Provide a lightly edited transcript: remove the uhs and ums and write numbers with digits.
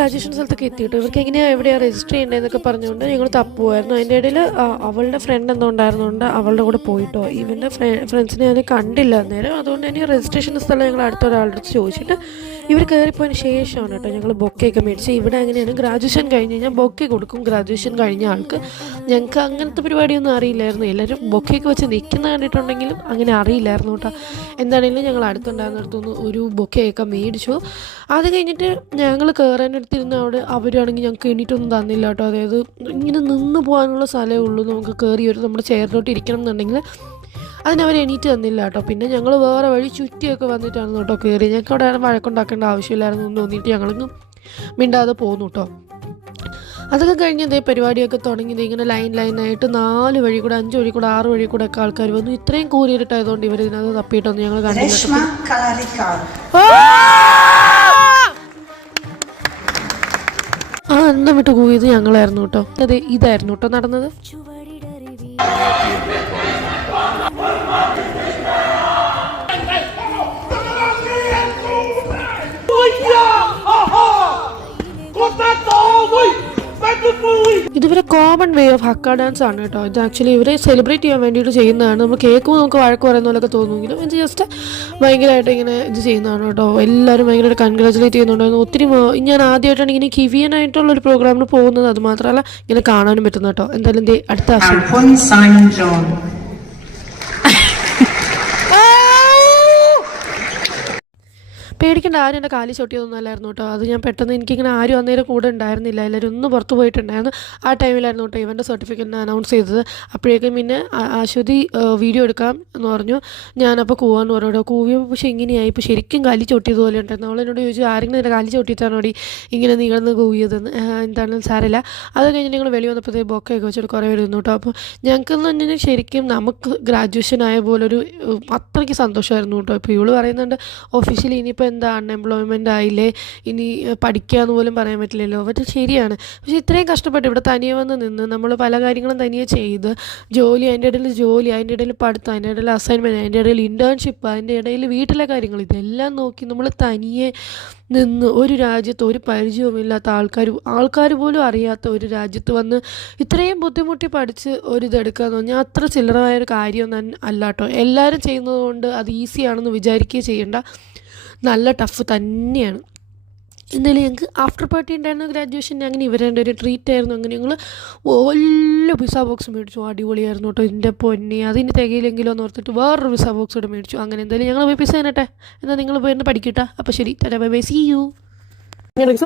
Graduation സ്ഥലത്തൊക്കെ എത്തിയിട്ടു ഇവർക്ക് എങ്ങനെയാണ് എവിടെയാണ് രജിസ്റ്റർ ചെയ്യേണ്ടതെന്നൊക്കെ പറഞ്ഞുകൊണ്ട് ഞങ്ങൾ തപ്പുമായിരുന്നു. അതിൻ്റെ ഇടയിൽ അവളുടെ ഫ്രണ്ട് എന്തോ ഉണ്ടായിരുന്നുകൊണ്ട് അവളുടെ കൂടെ പോയിട്ടോ. ഇവൻ്റെ ഫ്രണ്ട്സിനെ ഞാൻ കണ്ടില്ല അന്നേരം. അതുകൊണ്ട് തന്നെ രജിസ്ട്രേഷൻ സ്ഥലം ഞങ്ങൾ അടുത്ത ഒരാളുടെ അടുത്ത് ചോദിച്ചിട്ട് ഇവർ കയറിപ്പോയതിന് ശേഷമാണ് കേട്ടോ ഞങ്ങൾ ബൊക്കെയൊക്കെ മേടിച്ച്. ഇവിടെ അങ്ങനെയാണ് ഗ്രാജുവേഷൻ കഴിഞ്ഞ് കഴിഞ്ഞാൽ ബൊക്കെ കൊടുക്കും ഗ്രാജുവേഷൻ കഴിഞ്ഞ ആൾക്ക്. ഞങ്ങൾക്ക് അങ്ങനത്തെ പരിപാടിയൊന്നും അറിയില്ലായിരുന്നു. എല്ലാവരും ബൊക്കെയൊക്കെ വെച്ച് നിൽക്കുന്ന കണ്ടിട്ടുണ്ടെങ്കിലും അങ്ങനെ അറിയില്ലായിരുന്നു കേട്ടോ. എന്താണെങ്കിലും ഞങ്ങൾ അടുത്തുണ്ടാകുന്നിടത്തുനിന്ന് ഒരു ബൊക്കെയൊക്കെ മേടിച്ചു. അത് കഴിഞ്ഞിട്ട് ഞങ്ങൾ കയറാനെടുത്തിരുന്ന അവിടെ അവരാണെങ്കിൽ ഞങ്ങൾക്ക് എണീറ്റൊന്നും തന്നില്ല കേട്ടോ. അതായത് ഇങ്ങനെ നിന്ന് പോകാനുള്ള സ്ഥലമേ ഉള്ളൂ, നമുക്ക് കയറി ഒരു നമ്മുടെ ചെയറിലോട്ട് ഇരിക്കണം എന്നുണ്ടെങ്കിൽ അതിനവർ എണീറ്റ് തന്നില്ല കേട്ടോ. പിന്നെ ഞങ്ങൾ വേറെ വഴി ചുറ്റിയൊക്കെ വന്നിട്ടാണ് കേട്ടോ കയറി. ഞങ്ങൾക്ക് അവിടെ വഴക്കുണ്ടാക്കേണ്ട ആവശ്യമില്ലായിരുന്നു എന്ന് തോന്നിയിട്ട് ഞങ്ങളൊന്നും മിണ്ടാതെ പോന്നു കേട്ടോ. അതൊക്കെ കഴിഞ്ഞ് ഇതേ പരിപാടിയൊക്കെ തുടങ്ങിയത് ഇങ്ങനെ ലൈനായിട്ട് 4 വഴി കൂടെ 5 വഴി കൂടെ 6 വഴി കൂടെ ഒക്കെ ആൾക്കാർ വന്നു. ഇത്രയും കൂരിയിട്ടായതുകൊണ്ട് ഇവർ ഇതിനകത്ത് തപ്പിയിട്ടൊന്നും ഞങ്ങൾ കണ്ടില്ല. അന്തം വിട്ട് കൂവിയത് ഞങ്ങളായിരുന്നു കേട്ടോ. അതെ, ഇതായിരുന്നു കേട്ടോ നടന്നത്. ഇതുവരെ common way of hakka dance ആണ് കേട്ടോ. ഇത് ആക്ച്വലി ഇവരെ സെലിബ്രേറ്റ് ചെയ്യാൻ വേണ്ടിയിട്ട് ചെയ്യുന്നതാണ്. നമ്മൾ കേൾക്കുമ്പോൾ നമുക്ക് വഴക്ക് പറയുന്ന പോലെയൊക്കെ തോന്നുമെങ്കിലും ഇത് ജസ്റ്റ് ഭയങ്കരമായിട്ട് ഇങ്ങനെ ഇത് ചെയ്യുന്നതാണ് കേട്ടോ. എല്ലാവരും ഭയങ്കരമായിട്ട് കൺഗ്രാജുലേറ്റ് ചെയ്യുന്നുണ്ടായിരുന്നു. ഒത്തിരി ഞാൻ ആദ്യമായിട്ടാണ് ഇങ്ങനെ കിവിയനായിട്ടുള്ളൊരു പ്രോഗ്രാമിന് പോകുന്നത്. അത് മാത്രമല്ല ഇങ്ങനെ കാണാനും പറ്റുന്ന കേട്ടോ. എന്തായാലും അടുത്ത ആശയം പേടിക്കേണ്ട, ആരും എൻ്റെ കാലി ചൊട്ടിയൊന്നും അല്ലായിരുന്നു കേട്ടോ. അത് ഞാൻ പെട്ടെന്ന് എനിക്കിങ്ങനെ ആരും അന്നേരം കൂടെ ഉണ്ടായിരുന്നില്ല. എല്ലാവരും ഒന്ന് പുറത്ത് പോയിട്ടുണ്ടായിരുന്നു. ആ ടൈമിലായിരുന്നു കേട്ടോ ഇവൻ്റെ സർട്ടിഫിക്കറ്റിന് അനൗൺസ് ചെയ്തത്. അപ്പോഴേക്കും പിന്നെ അശ്വതി വീഡിയോ എടുക്കാം എന്ന് പറഞ്ഞു. ഞാനപ്പോൾ കൂവാന്ന് പറഞ്ഞു. കൂവിയപ്പോൾ പക്ഷേ ഇങ്ങനെയായി. ഇപ്പോൾ ശരിക്കും കാലി ചൊട്ടിയതുപോലെ ഉണ്ടായിരുന്നു. അവളെന്നോട് ചോദിച്ചു, ആരെങ്കിലും എൻ്റെ കാലി ചൊട്ടിയിട്ടാണോടി ഇങ്ങനെ നീളന്ന് കൂവിയതെന്ന്. എന്താണെന്ന് സാരമില്ല. അത് കഴിഞ്ഞ് ഞങ്ങൾ വെളി വന്നപ്പോഴത്തേ ബൊക്കെയൊക്കെ വെച്ചിട്ട് കുറേ വരുന്നു കേട്ടോ. അപ്പോൾ ഞങ്ങൾക്കെന്ന് പറഞ്ഞാൽ ശരിക്കും നമുക്ക് ഗ്രാജുവേഷൻ ആയ പോലൊരു അത്രയ്ക്ക് സന്തോഷമായിരുന്നു കേട്ടോ. ഇപ്പോൾ ഇവള് പറയുന്നുണ്ട് ഒഫീഷ്യലി ഇനിയിപ്പോൾ എന്താ അൺഎംപ്ലോയ്മെൻ്റ് ആയില്ലേ, ഇനി പഠിക്കാമെന്ന് പോലും പറയാൻ പറ്റില്ലല്ലോ. പക്ഷേ ശരിയാണ്. പക്ഷേ ഇത്രയും കഷ്ടപ്പെട്ട് ഇവിടെ തനിയെ വന്ന് നിന്ന് നമ്മൾ പല കാര്യങ്ങളും തനിയെ ചെയ്ത് ജോലി, അതിൻ്റെ ഇടയിൽ ജോലി, അതിൻ്റെ ഇടയിൽ പഠിത്തം, അതിൻ്റെ ഇടയിൽ അസൈൻമെൻറ്റ്, അതിൻ്റെ ഇടയിൽ ഇൻറ്റേൺഷിപ്പ്, അതിൻ്റെ ഇടയിൽ വീട്ടിലെ കാര്യങ്ങൾ, ഇതെല്ലാം നോക്കി നമ്മൾ തനിയെ നിന്ന് ഒരു രാജ്യത്ത് ഒരു പരിചയവുമില്ലാത്ത ആൾക്കാർ പോലും അറിയാത്ത ഒരു രാജ്യത്ത് വന്ന് ഇത്രയും ബുദ്ധിമുട്ടി പഠിച്ച് ഒരിതെടുക്കുക എന്ന് പറഞ്ഞാൽ അത്ര ചില്ലറമായൊരു കാര്യമൊന്നും അല്ല കേട്ടോ. എല്ലാവരും ചെയ്യുന്നത് കൊണ്ട് അത് ഈസിയാണെന്ന് വിചാരിക്കുകയും ചെയ്യേണ്ട, നല്ല ടഫ് തന്നെയാണ്. എന്തായാലും ഞങ്ങൾക്ക് ആഫ്റ്റർ പാർട്ടി ഉണ്ടായിരുന്നു ഗ്രാജുവേഷൻ്റെ. അങ്ങനെ ഇവരുടെ ഒരു ട്രീറ്റ് ആയിരുന്നു. അങ്ങനെ ഞങ്ങൾ വലിയ പിസ്സ ബോക്സ് മേടിച്ചു. അടിപൊളിയായിരുന്നു കേട്ടോ. ഇതിൻ്റെ പൊന്നി അതിന് തികയില്ലെങ്കിലോ എന്ന് ഓർത്തിട്ട് വേറൊരു പിസ്സ ബോക്സ് കൂടെ മേടിച്ചു. അങ്ങനെ എന്തായാലും ഞങ്ങൾ പോയി പിസ്സ തന്നട്ടെ. എന്നാൽ നിങ്ങൾ പോയി പഠിക്കട്ടെ. അപ്പോൾ ശരി, ബൈ ബൈ, സീ യു.